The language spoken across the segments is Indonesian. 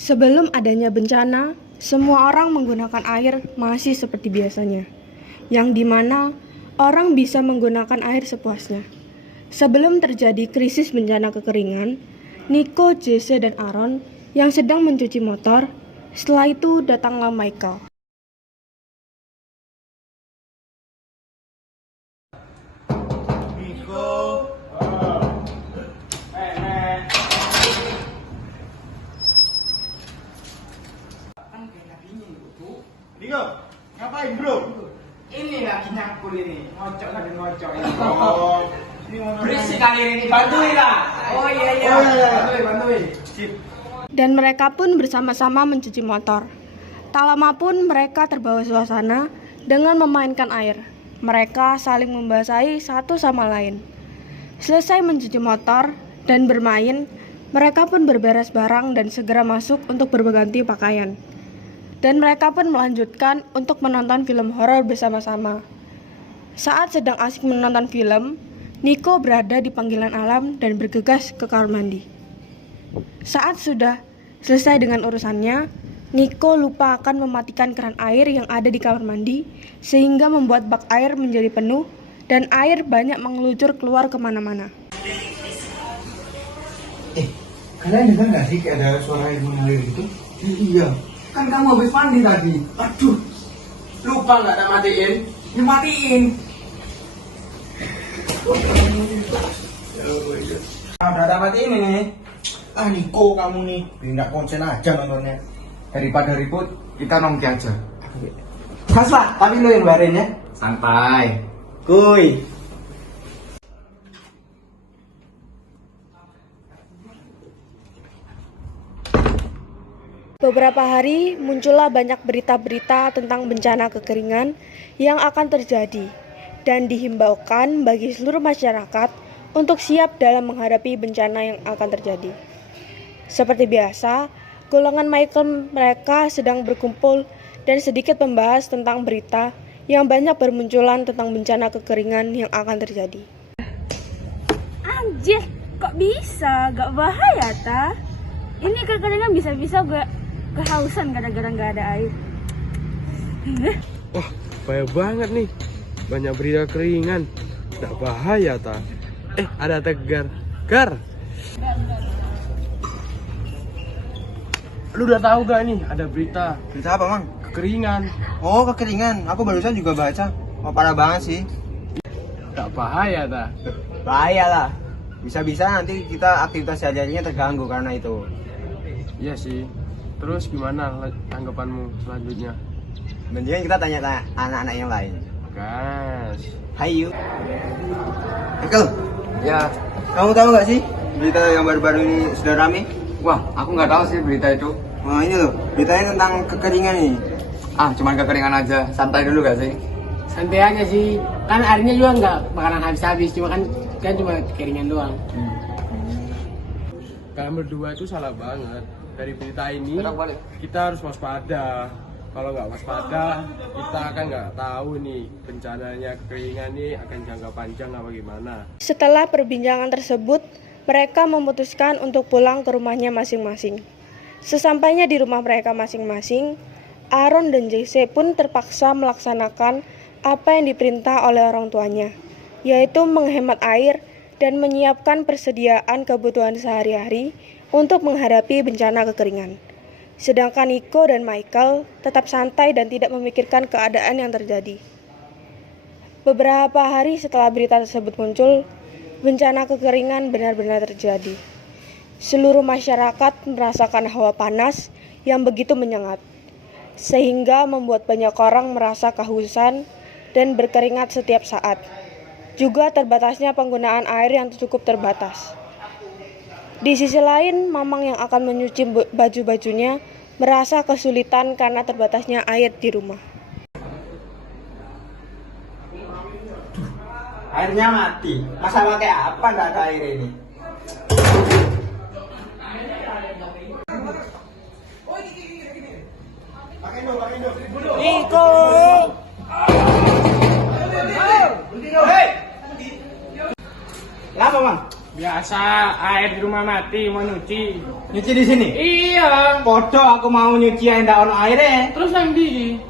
Sebelum adanya bencana, semua orang menggunakan air masih seperti biasanya, yang dimana orang bisa menggunakan air sepuasnya. Sebelum terjadi krisis bencana kekeringan, Nico, Jesse, dan Aaron yang sedang mencuci motor. Setelah itu datanglah Michael. Niko, ngapain bro? Ini lagi nyangkul ini, ngocok lagi ngocok ini. Oh, ini Berisik kali ini, bantuin lah. Oh iya. Bantuin. Sip. Dan mereka pun bersama-sama mencuci motor. Tak lama pun mereka terbawa suasana dengan memainkan air. Mereka saling membasahi satu sama lain. Selesai mencuci motor dan bermain, mereka pun berberes barang dan segera masuk untuk berganti pakaian. Dan mereka pun melanjutkan untuk menonton film horor bersama-sama. Saat sedang asik menonton film, Nico berada di panggilan alam dan bergegas ke kamar mandi. Saat sudah selesai dengan urusannya, Nico lupa akan mematikan keran air yang ada di kamar mandi, sehingga membuat bak air menjadi penuh dan air banyak mengelucur keluar kemana-mana. Kalian dengar nggak sih kayak ada suara air mengalir gitu? Iya. Kan kamu habis mandi tadi. Aduh, lupa nggak ada matiin? Ya matiin. Udah ada matiin ini. Niko kamu nih, nggak konsen aja nontonnya. Daripada ribut, kita nongki aja. Mas lah, tapi lu yang bayarin ya. Santai. Kuy. Beberapa hari muncullah banyak berita-berita tentang bencana kekeringan yang akan terjadi dan dihimbaukan bagi seluruh masyarakat untuk siap dalam menghadapi bencana yang akan terjadi. Seperti biasa, golongan Michael mereka sedang berkumpul dan sedikit membahas tentang berita yang banyak bermunculan tentang bencana kekeringan yang akan terjadi. Anjir, kok bisa? Gak bahaya ta? Ini kekeringan bisa-bisa gue kehausan gara-gara gak ada air. Wah, bahaya banget nih. Banyak berita keringan. Nggak bahaya ta? Ada Tegar. Gar. Lu udah tahu gak nih ada berita Berita apa mang? kekeringan? Oh kekeringan, aku barusan juga baca. Oh parah banget sih. Nggak bahaya ta? Bahaya lah. Bisa-bisa nanti kita aktivitas sehari-harinya terganggu karena itu. Iya sih. Terus gimana tanggapanmu selanjutnya? Mendingan kita tanya anak-anak yang lain. Gas. Hayu. Michael, Ya, kamu tahu nggak sih berita yang baru-baru ini sudah rame? wah, aku nggak tahu sih berita itu. Wah ini loh, beritanya tentang kekeringan nih. Cuman kekeringan aja. Santai dulu gak sih? Santai aja sih, kan airnya juga nggak bakalan habis-habis, cuma kan cuma keringan doang. Kalian berdua itu salah banget. Dari berita ini kita harus waspada. Kalau nggak waspada, kita akan nggak tahu nih bencananya kekeringan ini akan jangka panjang apa gimana. Setelah perbincangan tersebut, mereka memutuskan untuk pulang ke rumahnya masing-masing. Sesampainya di rumah mereka masing-masing, Aaron dan Jesse pun terpaksa melaksanakan apa yang diperintah oleh orang tuanya, yaitu menghemat air dan menyiapkan persediaan kebutuhan sehari-hari untuk menghadapi bencana kekeringan. Sedangkan Nico dan Michael tetap santai dan tidak memikirkan keadaan yang terjadi. Beberapa hari setelah berita tersebut muncul, bencana kekeringan benar-benar terjadi. Seluruh masyarakat merasakan hawa panas yang begitu menyengat, sehingga membuat banyak orang merasa kehausan dan berkeringat setiap saat. Juga terbatasnya penggunaan air yang cukup terbatas. Di sisi lain, Mamang yang akan menyuci baju-bajunya merasa kesulitan karena terbatasnya air di rumah. Airnya mati. Masa pakai apa nggak ada air ini? Nico! Kenapa bang? Biasa, air di rumah mati, mau nyuci. Nyuci di sini. Iya. Podo aku mau nyuci yang ndak ono airnya. Terus yang di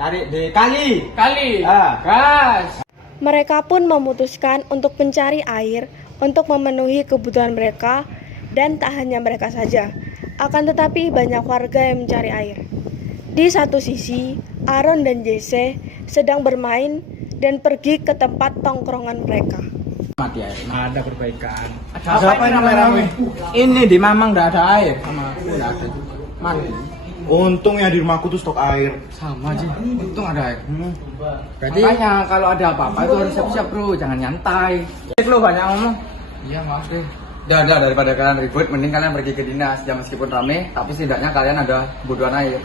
Cari di kali. kali. Ah. Gas. Mereka pun memutuskan untuk mencari air untuk memenuhi kebutuhan mereka, dan tak hanya mereka saja, akan tetapi banyak warga yang mencari air. Di satu sisi, Aaron dan Jesse sedang bermain dan pergi ke tempat tongkrongan mereka. Mati air. Ada perbaikan. Ada apa ini rame-rame? Ini di Mamang nggak ada air. Sama aku nggak ada. Mandi. Untung ya di rumahku tuh stok air. Sama aja. Untung ada air. Berarti Makanya kalau ada apa-apa itu harus siap-siap bro, jangan nyantai. Lo banyak ngomong. Iya maaf deh. Udah, daripada kalian ribut, mending kalian pergi ke dinas. Ya meskipun rame, tapi setidaknya kalian ada kebutuhan air.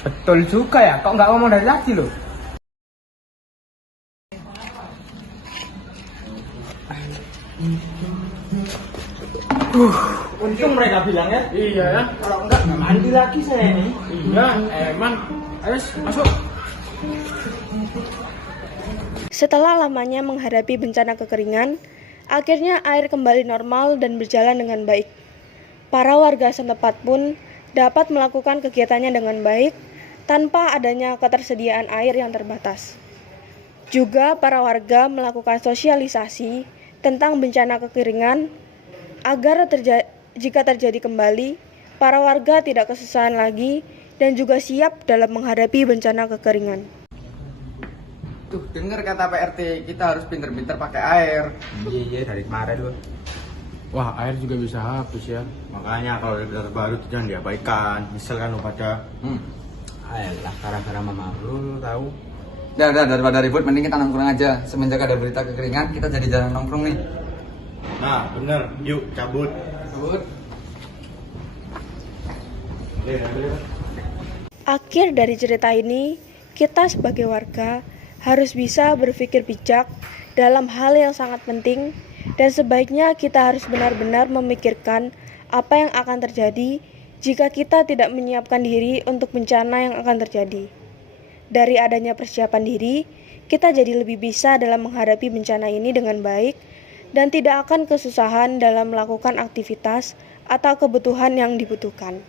Betul juga ya. Kok nggak ngomong dari tadi lo? Untung mereka bilang ya. iya ya. Kalau enggak nggak mandi lagi saya ini. Iya, emang. Ayo masuk. Setelah lamanya menghadapi bencana kekeringan, akhirnya air kembali normal dan berjalan dengan baik. Para warga setempat pun dapat melakukan kegiatannya dengan baik tanpa adanya ketersediaan air yang terbatas. Juga para warga melakukan sosialisasi tentang bencana kekeringan agar jika terjadi kembali, para warga tidak kesusahan lagi dan juga siap dalam menghadapi bencana kekeringan. Tuh, denger kata PRT, kita harus pinter-pinter pakai air. Iya dari kemarin loh. Wah, air juga bisa habis ya. Makanya kalau ada data baru itu jangan diabaikan. Misalkan lo pada Ayolah, gara-gara mama lu tahu. Udah, daripada ribut, mending kita nongkrong aja. Semenjak ada berita kekeringan, kita jadi jarang nongkrong nih. nah bener, yuk cabut. Akhir dari cerita ini, kita sebagai warga harus bisa berpikir bijak dalam hal yang sangat penting, dan sebaiknya kita harus benar-benar memikirkan apa yang akan terjadi jika kita tidak menyiapkan diri untuk bencana yang akan terjadi. Dari adanya persiapan diri, kita jadi lebih bisa dalam menghadapi bencana ini dengan baik dan tidak akan kesusahan dalam melakukan aktivitas atau kebutuhan yang dibutuhkan.